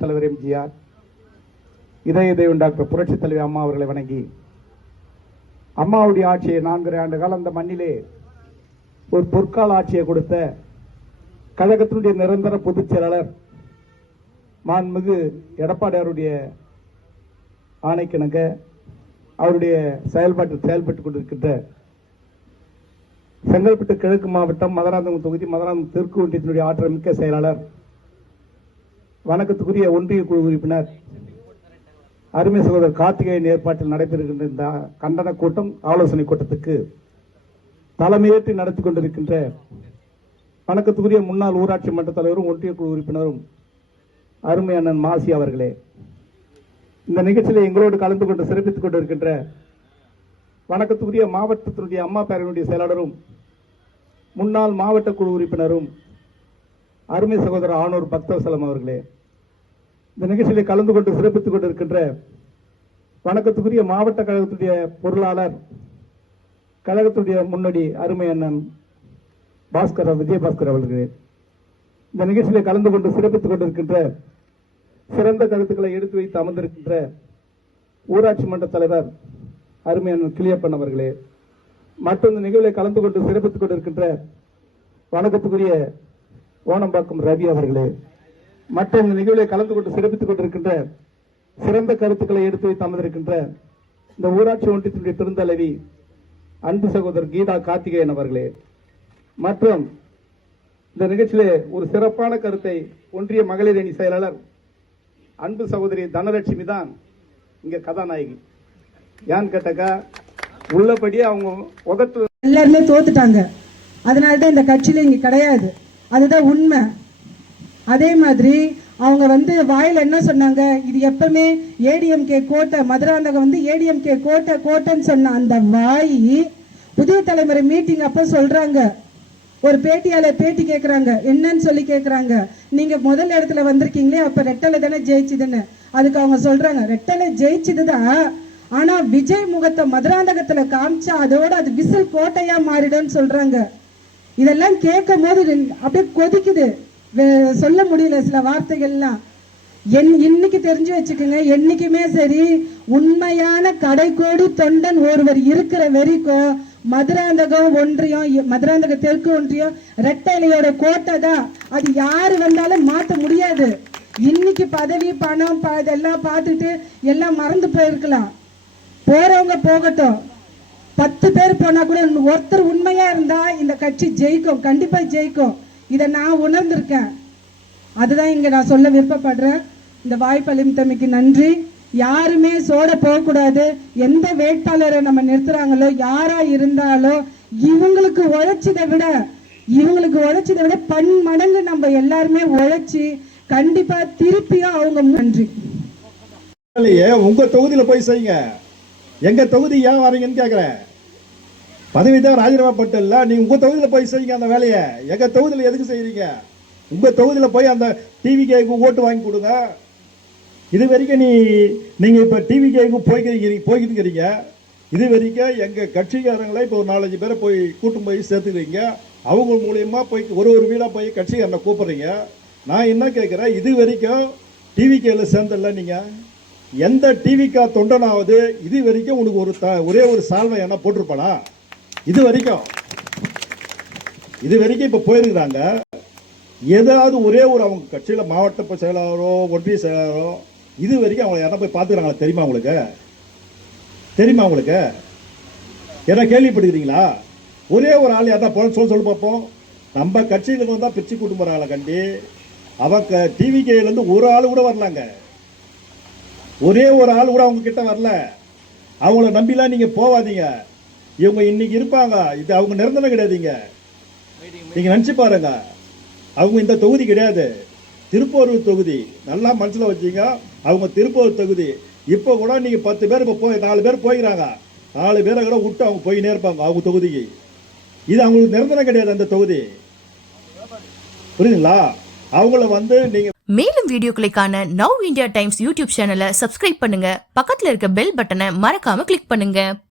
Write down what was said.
புரட்சித் தலைவர் எம்ஜிஆர், இதய தெய்வம் டாக்டர் புரட்சித் தலைவர் அம்மா அவர்களை வணங்கி, அம்மாவுடைய ஆட்சியை 4 ஆண்டு காலம் அந்த மண்ணிலே ஒரு பொற்கால ஆட்சியை கொடுத்த கழகத்தினுடைய நிரந்தர பொதுச் செயலாளர் மாண்புமிகு எடப்பாடியாருடைய ஆணைக்கிணங்க அவருடைய செயல்பட்டுக் கொண்டிருக்கின்ற செங்கல்பட்டு கிழக்கு மாவட்டம் மதுராந்தகம் தொகுதி மதுராந்தகம் தெற்கு ஒன்றியத்தினுடைய ஆற்றல் மிக்க செயலாளர், வணக்கத்துக்குரிய ஒன்றிய குழு உறுப்பினர் அருமை சகோதரர் கார்த்திகேயன் ஏற்பாட்டில் நடைபெறுகின்ற இந்த கண்டன கூட்டம், ஆலோசனை கூட்டத்துக்கு தலைமையேற்று நடத்தி கொண்டிருக்கின்ற வணக்கத்துக்குரிய முன்னாள் ஊராட்சி மன்ற தலைவரும் ஒன்றிய குழு உறுப்பினரும் அருமை அண்ணன் மாசி அவர்களே, இந்த நிகழ்ச்சியில் எங்களோடு கலந்து கொண்டு சிறப்பித்துக் கொண்டிருக்கின்ற வணக்கத்துக்குரிய மாவட்டத்தினுடைய அம்மா பேரவையினுடைய செயலாளரும் முன்னாள் மாவட்ட குழு உறுப்பினரும் அருமை சகோதரர் ஆனூர் பக்தவசலம் அவர்களே, இந்த நிகழ்ச்சியில் கலந்து கொண்டு சிறப்பித்துக் கொண்டிருக்கின்ற வணக்கத்துக்குரிய மாவட்ட கழகத்துடைய பொருளாளர், கழகத்துடைய முன்னோடி அருமை அண்ணன் விஜயபாஸ்கர் அவர்களே, இந்த நிகழ்ச்சியில் கலந்து கொண்டு சிறப்பித்துக் கொண்டிருக்கின்ற சிறந்த கருத்துக்களை எடுத்து வைத்து அமர்ந்திருக்கின்ற ஊராட்சி மன்ற தலைவர் அருமை அண்ணன் கிளியப்பன் அவர்களே, மற்றும் இந்த நிகழ்வில் கலந்து கொண்டு சிறப்பித்துக் கொண்டிருக்கின்ற வணக்கத்துக்குரிய ஓனம்பாக்கம் ரவி அவர்களே, மற்றும் இந்த நிகழ்வில் கலந்து கொண்டு சிறப்பித்துக் கொண்டிருக்கின்ற சிறந்த கருத்துக்களை எடுத்து வைத்து அமர்ந்திருக்கின்ற இந்த ஊராட்சி ஒன்றியத்தினுடைய பெருந்தலைவி அன்பு சகோதரர் கீதா கார்த்திகேயன் அவர்களே, மற்றும் இந்த நிகழ்ச்சியிலே ஒரு சிறப்பான கருத்தை ஒன்றிய மகளிர் அணி செயலாளர் அன்பு சகோதரி தனலட்சுமி தான் இங்க கதாநாயகி. ஏன்னு கேட்டாக்கா, உள்ளபடியே அவங்க உதட்டு எல்லாருமே தோத்துட்டாங்க, அதனாலதான் இந்த கட்சியில இங்க கிடையாது, அதுதான் உண்மை. அதே மாதிரி அவங்க வாயில என்ன சொன்னாங்க, இது எப்பவுமே ஏடிஎம்கே கோட்டை, மதுராந்தகம் ஏடிஎம்கே கோட்டைன்னு சொன்ன அந்த வாய் புதிய தலைமுறை மீட்டிங் அப்ப சொல்றாங்க, ஒரு பேட்டி கேட்கறாங்க, என்னன்னு சொல்லி கேட்கறாங்க, நீங்க முதல் இடத்துல வந்திருக்கீங்களே அப்ப ரெட்டலை தானே ஜெயிச்சுதுன்னு. அதுக்கு அவங்க சொல்றாங்க, ரெட்டலை ஜெயிச்சதுதான், ஆனா விஜய் முகத்தை மதுராந்தகத்துல காமிச்சா அதோட அது விசில் கோட்டையா மாறிடும் சொல்றாங்க. இதெல்லாம் கேட்கும் போது அப்படியே கொதிக்குது, சொல்ல முடியல சில வார்த்தைகள்லாம். இன்னைக்கு தெரிஞ்சு வச்சுக்கோங்க, என்னைக்குமே சரி உண்மையான கடைக்கோடி தொண்டன் ஒருவர் இருக்கிற வரைக்கும் மதுராந்தகம் ஒன்றியம், மதுராந்தக தெற்கு ஒன்றியம் ரெட்டையிலையோட கோட்டை தான். அது யாரு வந்தாலும் மாற்ற முடியாது. இன்னைக்கு பதவி பணம் இதெல்லாம் பார்த்துட்டு எல்லாம் மறந்து போயிருக்கலாம், போறவங்க போகட்டும். 10 பேர் போனா கூட ஒருத்தர் உண்மையா இருந்தா இந்த கட்சி ஜெயிக்கும், கண்டிப்பா ஜெயிக்கும். இதை நான் உணர்ந்திருக்கேன், அதுதான் இங்க நான் சொல்ல விருப்பப்படுறேன். இந்த வாய்ப்பளித்தமைக்கு நன்றி. யாருமே சோட போகக்கூடாது. எந்த வேட்பாளரை நம்ம நிறுத்துறாங்களோ யாரா இருந்தாலும் இவங்களுக்கு உழைச்சதை விட பன்மடங்கு நம்ம எல்லாருமே உழைச்சி கண்டிப்பா திருப்பியும் அவங்க நன்றி. உங்க தொகுதியில போய் செய்யுங்க, எங்க தொகுதி ஏன் வரீங்கன்னு கேக்குறேன். பதவிதான் ராஜினாமா பட்டல, நீங்க உங்க தொகுதியில போய் செய்யுங்க அந்த வேலையை. எங்க தொகுதியில எதுக்கு செய்யறீங்க? உங்க தொகுதியில போய் அந்த டிவிகேக்கு ஓட்டு வாங்கி கொடுங்க. இது வரைக்கும் நீங்க இப்ப டிவிகேக்கு போய்கிட்டு இருக்கிறீங்க. இது வரைக்கும் எங்க கட்சிக்காரங்களை இப்ப ஒரு 4-5 பேரை போய் கூட்டும் போய் சேர்த்துக்கிறீங்க. அவங்க மூலியமா போய் ஒரு வீடா போய் கட்சிக்காரனை கூப்பிடுறீங்க. நான் என்ன கேட்கிறேன், இது வரைக்கும் டிவிகேல சேர்ந்தல நீங்க எந்த டிவிகா தொண்டனாவது இது வரைக்கும் உனக்கு ஒரே ஒரு சால்வை என்ன போட்டிருப்பானா? இது வரைக்கும் இப்ப போயிருக்கிறாங்க. ஏதாவது ஒரே ஒரு அவங்க கட்சியில மாவட்ட செயலாளரோ ஒன்றிய செயலாளரோ இது வரைக்கும் அவங்க யாரா போய் பார்த்துக்கிறாங்களா? தெரியுமா உங்களுக்கு? என்ன கேள்விப்படுகிறீங்களா? ஒரே ஒரு ஆள் யாரா போன சொல்லு பார்ப்போம். நம்ம கட்சியில தான் பிரிச்சு கூட்டு போறாங்களா கண்டி? அவங்க டிவிகேல இருந்து ஒரு ஆள் கூட வரலாங்க, ஒரே ஒரு ஆள் கூட அவங்க கிட்ட வரல. அவங்கள நம்பிலாம் நீங்க போவாதீங்க. இவங்க இன்னைக்கு இருப்பாங்க, இது அவங்க நிரந்தரம் கிடையாதுங்க. நீங்க நினைச்சு பாருங்க, அவங்க இந்த தொகுதி கிடையாது, திருப்பூர் தொகுதி. நல்லா மனசுல வச்சீங்க, அவங்க திருப்பூர் தொகுதி. இப்ப கூட நீங்க 10 பேர் இப்ப 4 பேர் போய்கிறாங்க, 4 பேரை கூட விட்டு அவங்க போயினே இருப்பாங்க அவங்க தொகுதிக்கு. இது அவங்களுக்கு நிரந்தரம் கிடையாது அந்த தொகுதி, புரியுதுங்களா? அவங்கள நீங்க மேலும் வீடியோக்களை காண நவ் இந்தியா டைம்ஸ் யூடியூப் சேனலை சப்ஸ்கிரைப் பண்ணுங்க. பக்கத்துல இருக்க பெல் பட்டனை மறக்காம கிளிக் பண்ணுங்க.